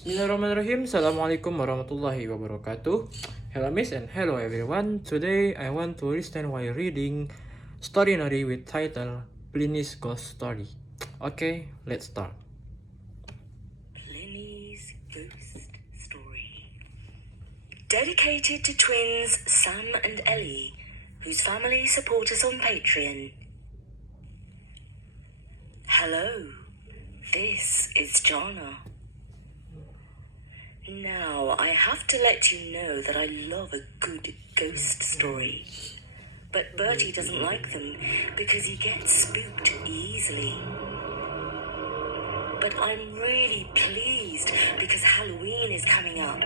Bismillahirrahmanirrahim. Assalamualaikum warahmatullahi wabarakatuh. Hello Miss and hello everyone. Today I want to listen while reading Storynory with title Pliny's Ghost Story. Okay, let's start. Pliny's Ghost Story. Dedicated to twins Sam and Ellie, whose family support us on Patreon. Hello, this is Jana. Now, I have to let you know that I love a good ghost story. But Bertie doesn't like them because he gets spooked easily. But I'm really pleased because Halloween is coming up.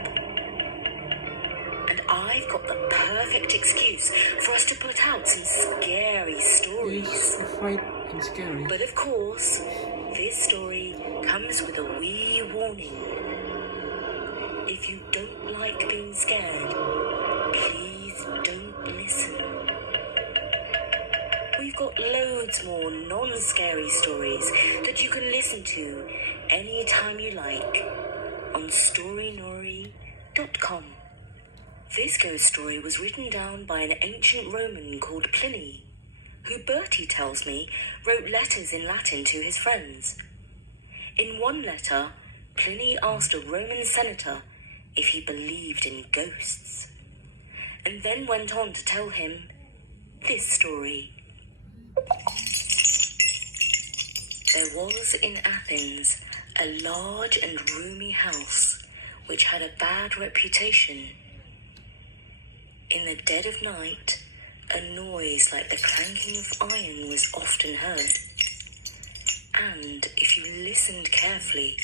And I've got the perfect excuse for us to put out some scary stories. Yes, fight and scary. But of course, this story comes with a wee warning. If you don't like being scared, please don't listen. We've got loads more non-scary stories that you can listen to anytime you like on Storynory.com. This ghost story was written down by an ancient Roman called Pliny, who Bertie tells me wrote letters in Latin to his friends. In one letter, Pliny asked a Roman senator if he believed in ghosts, and then went on to tell him this story. There was in Athens a large and roomy house which had a bad reputation. In the dead of night, a noise like the clanking of iron was often heard, and if you listened carefully,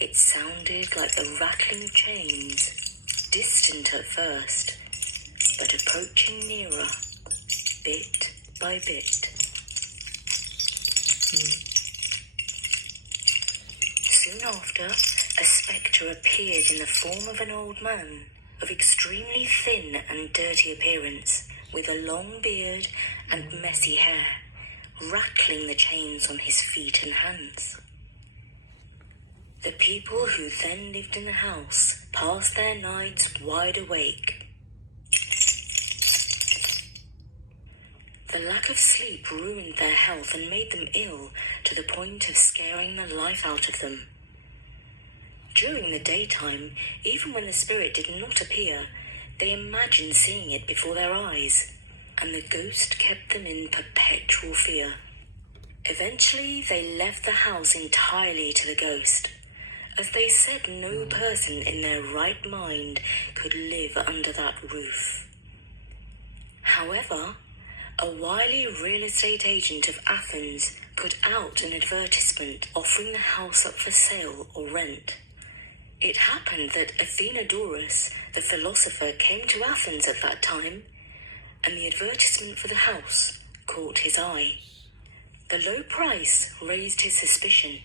it sounded like the rattling of chains, distant at first, but approaching nearer, bit by bit. Soon after, a spectre appeared in the form of an old man, of extremely thin and dirty appearance, with a long beard and messy hair, rattling the chains on his feet and hands. The people who then lived in the house passed their nights wide awake. The lack of sleep ruined their health and made them ill to the point of scaring the life out of them. During the daytime, even when the spirit did not appear, they imagined seeing it before their eyes, and the ghost kept them in perpetual fear. Eventually, they left the house entirely to the ghost, as they said no person in their right mind could live under that roof. However, a wily real estate agent of Athens put out an advertisement offering the house up for sale or rent. It happened that Athenodorus, the philosopher, came to Athens at that time, and the advertisement for the house caught his eye. The low price raised his suspicion.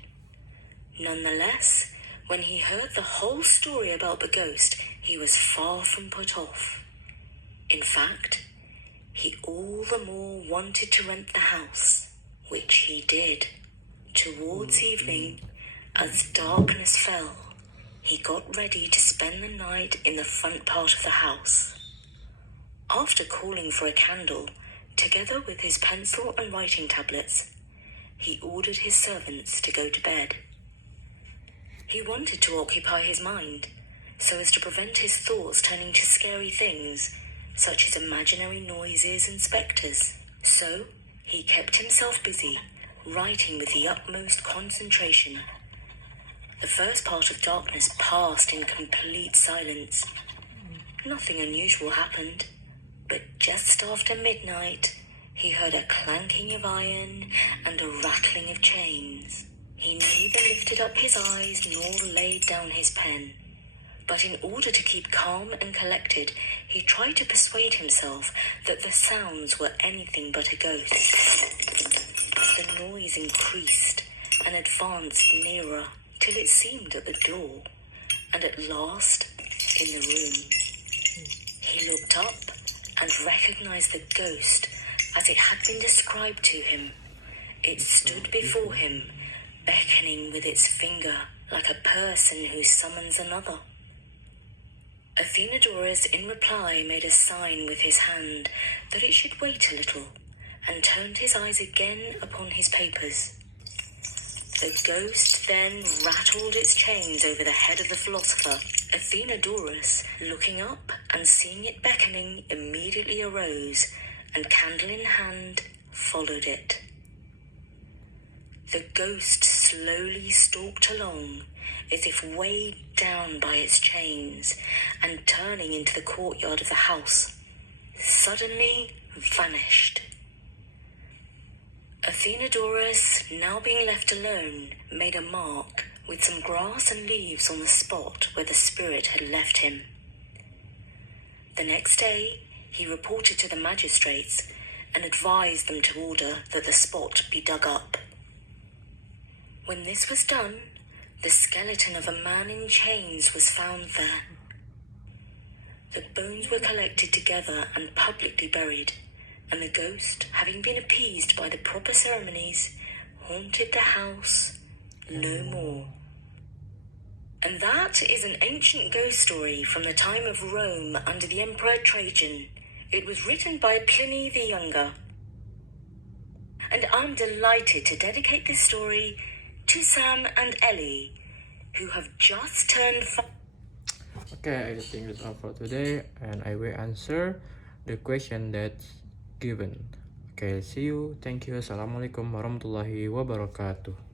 Nonetheless, when he heard the whole story about the ghost, he was far from put off. In fact, he all the more wanted to rent the house, which he did. Towards evening, as darkness fell, he got ready to spend the night in the front part of the house. After calling for a candle, together with his pencil and writing tablets, he ordered his servants to go to bed. He wanted to occupy his mind, so as to prevent his thoughts turning to scary things, such as imaginary noises and spectres. So, he kept himself busy, writing with the utmost concentration. The first part of darkness passed in complete silence. Nothing unusual happened, but just after midnight, he heard a clanking of iron and a rattling of chains. He neither lifted up his eyes nor laid down his pen. But in order to keep calm and collected, he tried to persuade himself that the sounds were anything but a ghost. The noise increased and advanced nearer till it seemed at the door, and at last in the room. He looked up and recognized the ghost as it had been described to him. It stood before him, beckoning with its finger, like a person who summons another. Athenodorus in reply made a sign with his hand that it should wait a little, and turned his eyes again upon his papers. The ghost then rattled its chains over the head of the philosopher. Athenodorus, looking up and seeing it beckoning, immediately arose, and candle in hand, followed it. The ghost slowly stalked along, as if weighed down by its chains, and turning into the courtyard of the house, suddenly vanished. Athenodorus, now being left alone, made a mark with some grass and leaves on the spot where the spirit had left him. The next day, he reported to the magistrates and advised them to order that the spot be dug up. When this was done, the skeleton of a man in chains was found there. The bones were collected together and publicly buried, and the ghost, having been appeased by the proper ceremonies, haunted the house no more. And that is an ancient ghost story from the time of Rome under the Emperor Trajan. It was written by Pliny the Younger. And I'm delighted to dedicate this story to Sam and Ellie, who have just turned Okay, I think that's all for today, and I will answer the question that's given. Okay, see you. Thank you. Assalamualaikum warahmatullahi wabarakatuh.